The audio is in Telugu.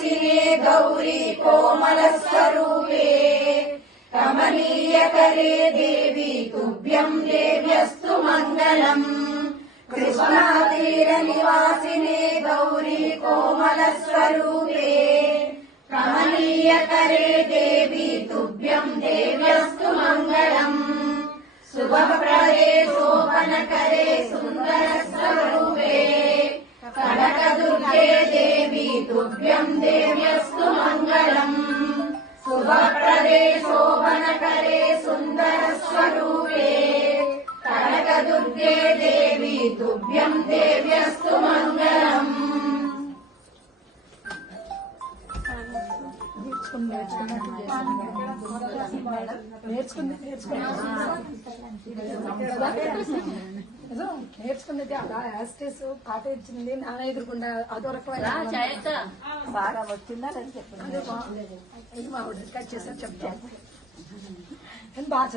निवासिने गौरी कोमलस्वरूपे कमनीयकरे देवी तुभ्यं देव्यस्तु मङ्गलम् कृष्णातीरनिवासिने गौरी कोमलस्वरूपे कमनीयकरे देवी तुभ्यं देव्यस्तु मङ्गलम् शुभप्रदे शोभनकरे सुन्दरस्वरूपे कनकदुर्गे देवी तुभ्यं देव्यस्तु मङ्गलम् शुभप्रदे शोभनकरे सुन्दरस्वरूपे कनकदुर्गे देवी तुभ्यं देव्यस्तु मङ्गलम् నేర్చుకున్నది అలా యాస్టేస్ పాట ఇచ్చింది నాన్న ఎదురుకుండా అదో రకమైన బాగా వచ్చిందా అని చెప్పండి. కట్ చేసారు చెప్తాను బాగా